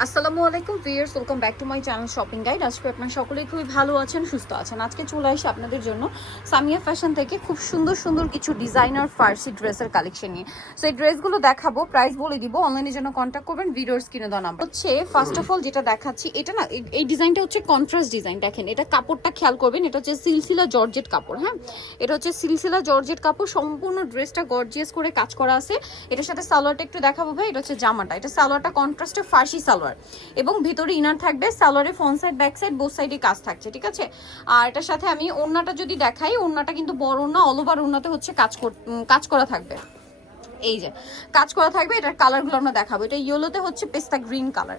আসসালামু আলাইকুম viewers welcome back to my channel shopping guide. আজকে আপনারা সকলেই খুবই ভালো আছেন, সুস্থ আছেন। আজকে চলে আসি আপনাদের জন্য সামিয়া ফ্যাশন থেকে খুব সুন্দর সুন্দর কিছু ডিজাইনার ফার্সি ড্রেসের কালেকশন নিয়ে। সো এই ড্রেসগুলো দেখাবো প্রাইস বলে দিব অনলাইনে জন্য কন্ট্যাক্ট করবেন ভিডিওর স্ক্রিনে দেওয়া নাম্বার। হচ্ছে ফার্স্ট অফ অল যেটা দেখাচ্ছি, এটা না, এই- এই ডিজাইনটা হচ্ছে কন্ট্রাস্ট ডিজাইন দেখেন, এটা কাপড়টা খেয়াল করবেন, এটা হচ্ছে সিলসিলা জর্জেট কাপড় হ্যাঁ? এটা হচ্ছে সিলসিলা জর্জেট কাপড়, সম্পূর্ণ ড্রেসটা গর্জিয়াস করে কাজ করা আছে। এটার সাথে সালোয়ারটা একটু দেখাবো ভাই, এটা হচ্ছে জামাটা, এটা সালোয়ারটা কন্ট্রাস্টে ফার্সি সালোয়ার। এবং ভিতরে ইনার থাকবে সালোয়ারে front side back side both সাইডে কাজ থাকছে, ঠিক আছে? আর এটার সাথে আমি ওড়নাটা যদি দেখাই, ওড়নাটা কিন্তু বড় ওড়না অল ওভার ওড়নাতে হচ্ছে কাজ কাজ করা থাকবে। এই যে, কাজ করা থাকবে, এটার কালারগুলো আমরা দেখাবো। এটা ইয়েলোতে হচ্ছে পেস্তা গ্রিন কালার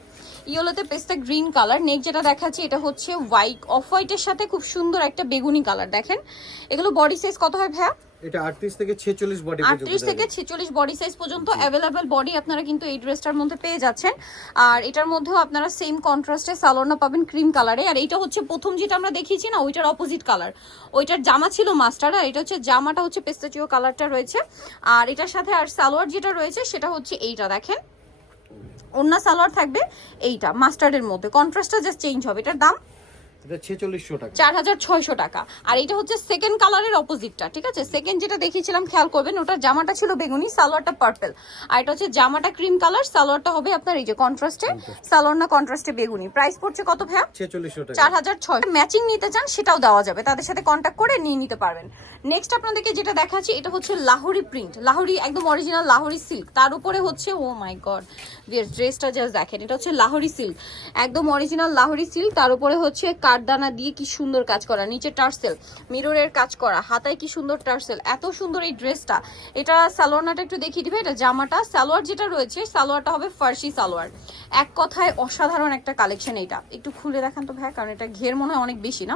ইয়েলোতে পেস্তা গ্রিন কালার নেক্সট যেটা দেখাচ্ছি, এটা হচ্ছে হোয়াইট অফ হোয়াইটের সাথে খুব সুন্দর একটা বেগুনি কালার দেখেন? এগুলো বডি সাইজ কত হয় ভাইয়া? এটা 38 থেকে 46 বডি পর্যন্ত আটত্রিশ থেকে ছেচল্লিশ বডি সাইজ পর্যন্ত অ্যাভেলেবেল বডি আপনারা কিন্তু এই ড্রেসটার মধ্যে পেয়ে যাচ্ছেন। আর এটার মধ্যেও আপনারা সেম কন্ট্রাস্টে সালোয়ারটা পাবেন ক্রিম কালারে আর এইটা হচ্ছে প্রথম যেটা আমরা দেখিয়েছি না ওইটার অপোজিট কালার ওইটার জামা ছিল মাস্টার আর এটা হচ্ছে জামাটা হচ্ছে পেস্তাচিও কালারটা রয়েছে। আর এটার সাথে আর সালোয়ার যেটা রয়েছে সেটা হচ্ছে এইটা দেখেন। অন্য সালোয়ার থাকবে এইটা মাস্টার্ডের মধ্যে। কন্ট্রাস্টটা জাস্ট চেঞ্জ হবে। এটার দাম এটা 4600 টাকা। চার হাজার ছয়শো টাকা। আর এটা হচ্ছে সেকেন্ড কালারের অপোজিটটা ঠিক আছে? সেকেন্ড যেটা দেখিয়েছিলাম খেয়াল করবেন ওটার জামাটা ছিল বেগুনি সালোয়ারটা পার্পেল আর এটা হচ্ছে জামাটা ক্রিম কালার সালোয়ারটা হবে আপনার এই যে কন্ট্রাস্টে সালোয়ার না কন্ট্রাস্টে বেগুনি। প্রাইস পড়ছে কত ভ্যা 4600 টাকা। চার ম্যাচিং নিতে চান সেটাও দেওয়া যাবে। তাদের সাথে করে নিয়ে নিতে পারবেন। নেক্সট আপনাদেরকে যেটা দেখাচ্ছি এটা হচ্ছে লাহোরি প্রিন্ট লাহোরি একদম অরিজিনাল লাহোরি সিল্ক তার উপরে হচ্ছে ও মাই গড ড্রেসটা জাস্ট দেখেন। এটা হচ্ছে লাহোরি সিল্ক একদম অরিজিনাল লাহোরি সিল্ক তার উপরে হচ্ছে কাঠদানা দিয়ে কি সুন্দর কাজ করা নিচে টার্সেল মিররের কাজ করা হাতায় কি সুন্দর টার্সেল এত সুন্দর এই ড্রেসটা। এটা সালোয়ারটা একটু দেখিয়ে দিবে এটা জামাটা। সালোয়ার যেটা রয়েছে সালোয়ারটা হবে ফার্সি সালোয়ার। এক কথায় অসাধারণ একটা কালেকশন এটা। একটু খুলে দেখান তো ভাই কারণ এটা ঘের মনে হয় অনেক বেশি না?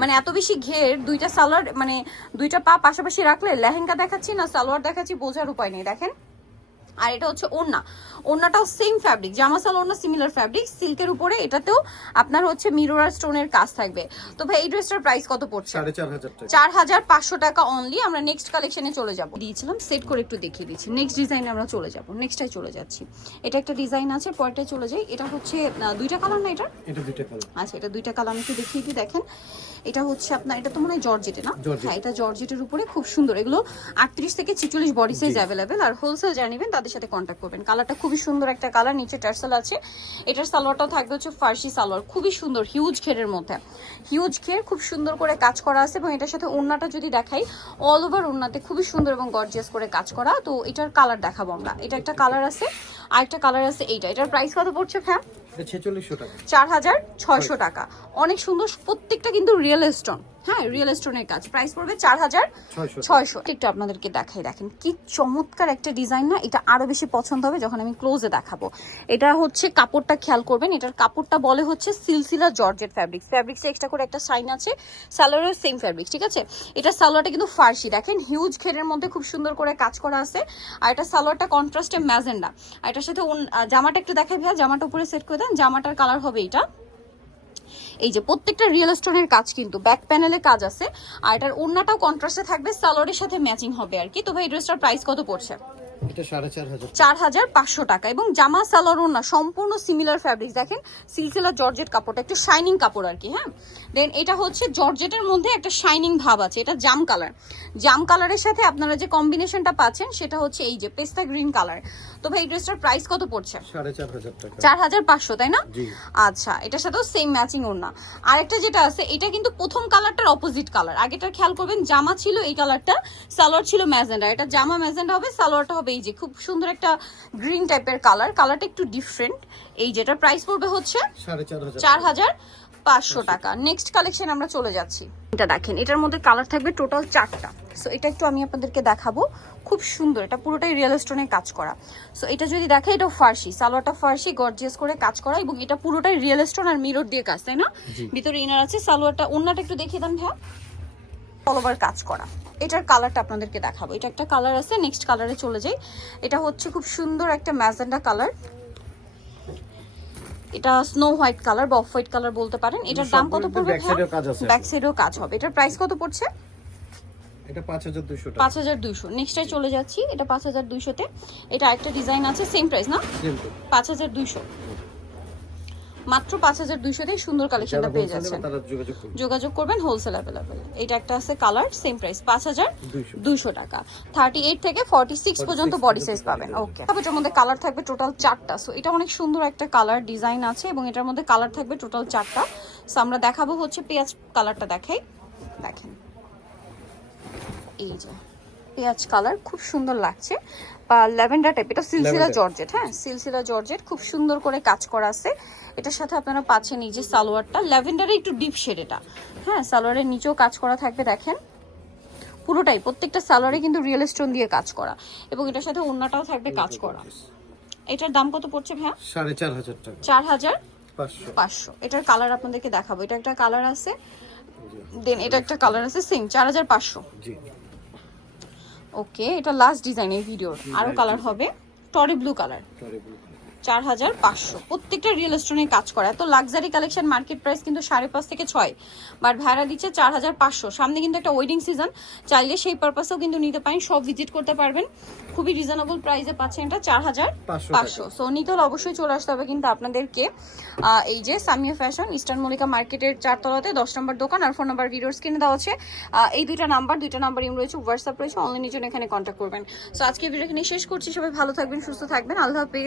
মানে এত বেশি ঘের দুইটা সালোয়ার মানে দুইটা পা পাশাপাশি রাখলে লেহেঙ্গা দেখাচ্ছি না সালোয়ার দেখাচ্ছি বোঝার উপায় নেই। দেখেন আর এটা হচ্ছে ওড়না। ওড়নাটাও সেম ফ্যাব্রিক জামা সাল ওড়না সিমিলার ফ্যাব্রিক সিল্কের উপরে এটাতেও আপনার হচ্ছে মিরোরার স্টোনের কাজ থাকবে। তো ভাই এই ড্রেসটার প্রাইস কত পড়ছে? 4500 টাকা। চার হাজার পাঁচশো টাকা অনলি আমরা নেক্সট কালেকশনে চলে যাব। দিয়েছিলাম সেট করে একটু দেখিয়ে দিচ্ছি। নেক্সট ডিজাইনে আমরা চলে যাব নেক্সটটাই চলে যাচ্ছি। এটা একটা ডিজাইন আছে পরেরটায় চলে যাই। এটা হচ্ছে দুইটা কালার না এটা এটা দুইটা কালার আচ্ছা এটা দুইটা কালার আমি একটু দেখিয়ে দিই দেখেন। এটা হচ্ছে আপনার এটা তো মনে হয় জর্জেটে না? হ্যাঁ এটা জর্জেটের উপরে খুব সুন্দর। এগুলো আটত্রিশ থেকে ছিচল্লিশ বডি সাইজ অ্যাভেলেবেল আর হোলসেল জানিবেন তাদের সাথে কন্ট্যাক্ট করবেন। কালারটা খুবই সুন্দর একটা কালার নিচে টার্সেল আছে। এটার সালোয়ারটাও থাকবে হচ্ছে ফার্সি সালোয়ার খুবই সুন্দর হিউজ ঘেরের মধ্যে। হিউজ ঘের খুব সুন্দর করে কাজ করা আছে এবং এটার সাথে ওড়নাটা যদি দেখাই অল ওভার ওড়নাতে খুবই সুন্দর এবং গর্জিয়াস করে কাজ করা। তো এটার কালার দেখাবো আমরা। এটা একটা কালার আছে আর একটা কালার আছে এইটা। এটার প্রাইস কত পড়ছে ফ্যাম এটা 4600 টাকা। চার হাজার ছয়শো টাকা। অনেক সুন্দর প্রত্যেকটা কিন্তু রিয়েল স্টোন হ্যাঁ রিয়েল স্টোনের কাজ। প্রাইস পড়বে চার হাজার ছয়শো। একটু আপনাদেরকে দেখাই দেখেন কি চমৎকার একটা ডিজাইন না এটা আরও বেশি পছন্দ হবে যখন আমি ক্লোজে দেখাবো। এটা হচ্ছে কাপড়টা খেয়াল করবেন এটার কাপড়টা বলে হচ্ছে সিলসিলা জর্জেট ফ্যাব্রিক্স ফ্যাব্রিক্সে এক্সট্রা করে একটা সাইন আছে সালোয়ারের সেম ফ্যাব্রিক্স ঠিক আছে? এটা সালোয়ারটা কিন্তু ফার্সি দেখেন হিউজ ঘেরের মধ্যে খুব সুন্দর করে কাজ করা আছে। আর এটা সালোয়ারটা কন্ট্রাস্টে ম্যাজেন্ডা। আর এটার সাথে জামাটা একটু দেখাই ভাইয়া জামাটা উপরে সেট করে দেন জামাটার কালার হবে এটা এই যে প্রত্যেকটা রিয়েল স্টোনের কাজ কিন্তু ব্যাক প্যানেলে কাজ আছে, আর এটার ওড়নাটাও কন্ট্রাস্টে থাকবে সালোয়ারের সাথে ম্যাচিং হবে আর কি। তো ভাই এই ড্রেসটার প্রাইস কত পড়ছে? এটা 4500 চার হাজার পাঁচশো টাকা। এবং জামা সম্পূর্ণ সিমিলার ফ্যাব্রিক্স দেখেন সিলসিলা জর্জেট কাপড়টা একটু শাইনিং কাপড় আর কি হ্যাঁ? দেন এটা হচ্ছে জর্জেটের মধ্যে একটা শাইনিং ভাব আছে এটা জাম কালার জাম কালারের সাথে আপনারা যে কম্বিনেশনটা পাচ্ছেন সেটা হচ্ছে এই যে পেস্তা গ্রিন কালার তো ভাই ড্রেসটার প্রাইস কত পড়ছে? চার হাজার পাঁচশো তাই না? আচ্ছা এটার সাথেও সেম ম্যাচিং ওড়না। আরেকটা যেটা আছে এটা কিন্তু প্রথম কালারটার অপোজিট কালার আগেটা খেয়াল করবেন জামা ছিল এই কালারটা সালোয়ার ছিল ম্যাজেন্ডা। এটা জামা ম্যাজেন্ডা হবে সালোয়ারটা হবে এই যে খুব সুন্দর একটা গ্রিন টাইপের কালার। কালারটা একটু ডিফারেন্ট এই যেটা প্রাইস পড়বে হচ্ছে চার হাজার। পাঁচশো টাকা। নেক্সট কালেকশন আমরা চলে যাচ্ছি। এটা দেখেন এটার মধ্যে কালার থাকবে টোটাল চারটা। সো এটা একটু আমি আপনাদেরকে দেখাবো। খুব সুন্দর এটা পুরোটাই রিয়েল স্টোনে কাজ করা। সো এটা যদি দেখে এটা ফার্সি। সালোয়ারটা ফার্সি গর্জিয়াস করে কাজ করা এবং এটা পুরোটাই রিয়েল স্টোন আর মিরর দিয়ে কাজ তাই না? ভিতরে ইনার আছে সালোয়ারটা অন্যটা একটু দেখিয়ে দেন ভাইয়া। অল ওভার কাজ করা। এটার কালারটা আপনাদেরকে দেখাবো। এটা একটা কালার আছে নেক্সট কালারে চলে যাই। এটা হচ্ছে খুব সুন্দর একটা ম্যাজেন্ডা কালার এটা স্নো হোয়াইট কালার বা অফ হোয়াইট কালার বলতে পারেন। এটার দাম কত পড়বে। ব্যাক সাইডেও কাজ হবে। এটার প্রাইস কত পড়ছে? এটা 5200 টাকা। পাঁচ হাজার দুইশো। নেক্সটে চলে যাচ্ছি। এটা পাঁচ হাজার দুইশোতে। এটা একটা ডিজাইন আছে সেম প্রাইস না? সিম্পল পাঁচ হাজার দুইশো। মাত্র পাঁচ হাজার দুইশোতেই সুন্দর কালেকশনটা পেয়ে যাচ্ছেন। যোগাযোগ করবেন হোলসেল অ্যাভেলেবেল এটা একটা আছে কালার সেম প্রাইস পাঁচ হাজার দুইশো। টাকা। থার্টি এইট থেকে ফর্টি সিক্স পর্যন্ত বডি সাইজ পাবেন। ওকে তারপর এটার মধ্যে কালার থাকবে টোটাল চারটা। সো এটা অনেক সুন্দর একটা কালার ডিজাইন আছে এবং এটার মধ্যে কালার থাকবে টোটাল চারটা। সো আমরা দেখাবো হচ্ছে পেঁয়াজ কালারটা দেখাই। দেখেন। এই যে। পেঁয়াজ কালার খুব সুন্দর লাগছে। বা ল্যাভেন্ডার টাইপ এটা সিলসিলা জর্জেট হ্যাঁ? সিলসিলা জর্জেট খুব সুন্দর করে কাজ করা আছে। এটার সাথে আপনারা পাচ্ছেন এই যে সালোয়ারটা। ল্যাভেন্ডারে একটু ডিপ শেড এটা। হ্যাঁ সালোয়ারের নিচেও কাজ করা থাকবে দেখেন। পুরোটাই প্রত্যেকটা সালোয়ারে কিন্তু রিয়েল স্টোন দিয়ে কাজ করা। এবং এটার সাথে ওড়নাটাও থাকবে কাজ করা। এটার দাম কত পড়ছে ভাইয়া? সাড়ে চার হাজার টাকা। চার হাজার পাঁচশো। এটার কালার আপনাদেরকে দেখাবো। এটা একটা কালার আছে। দেন এটা একটা কালার আছে সেম চার হাজার পাঁচশো। জি। ওকে এটা লাস্ট ডিজাইন এই ভিডিওর আরও কালার হবে। টরে ব্লু কালার টরে color। চার হাজার পাঁচশো। প্রত্যেকটা রিয়েল স্টোনে কাজ করা। এত লাক্সারি কালেকশন মার্কেট প্রাইস কিন্তু সাড়ে পাঁচ থেকে ছয়। বাট ভাড়া দিচ্ছে চার হাজার পাঁচশো। সামনে কিন্তু একটা ওয়েডিং সিজন চাইলে সেই পারপাসেও কিন্তু নিতে পারেন। সব ভিজিট করতে পারবেন। খুবই রিজনেবল প্রাইসে পাচ্ছেন এটা চার হাজার পাঁচশো। সো নিতে হলে অবশ্যই চলে আসতে হবে কিন্তু আপনাদেরকে। এই যে সামিয়া ফ্যাশন ইস্টার্ন মল্লিকা মার্কেটের চারতলাতে দশ নম্বর দোকান আর ফোন নাম্বার ভিডিওর স্ক্রিনে দেওয়া আছে এই দুইটা নাম্বার দুইটা নাম্বার ইম রয়েছে হোয়াটসঅ্যাপ রয়েছে অনলাইনের জন্য এখানে কন্ট্যাক্ট করবেন। সো আজকে ভিডিও এখানে শেষ করছি। সবাই ভালো থাকবেন সুস্থ থাকবেন। আল্লাহ হাফেজ।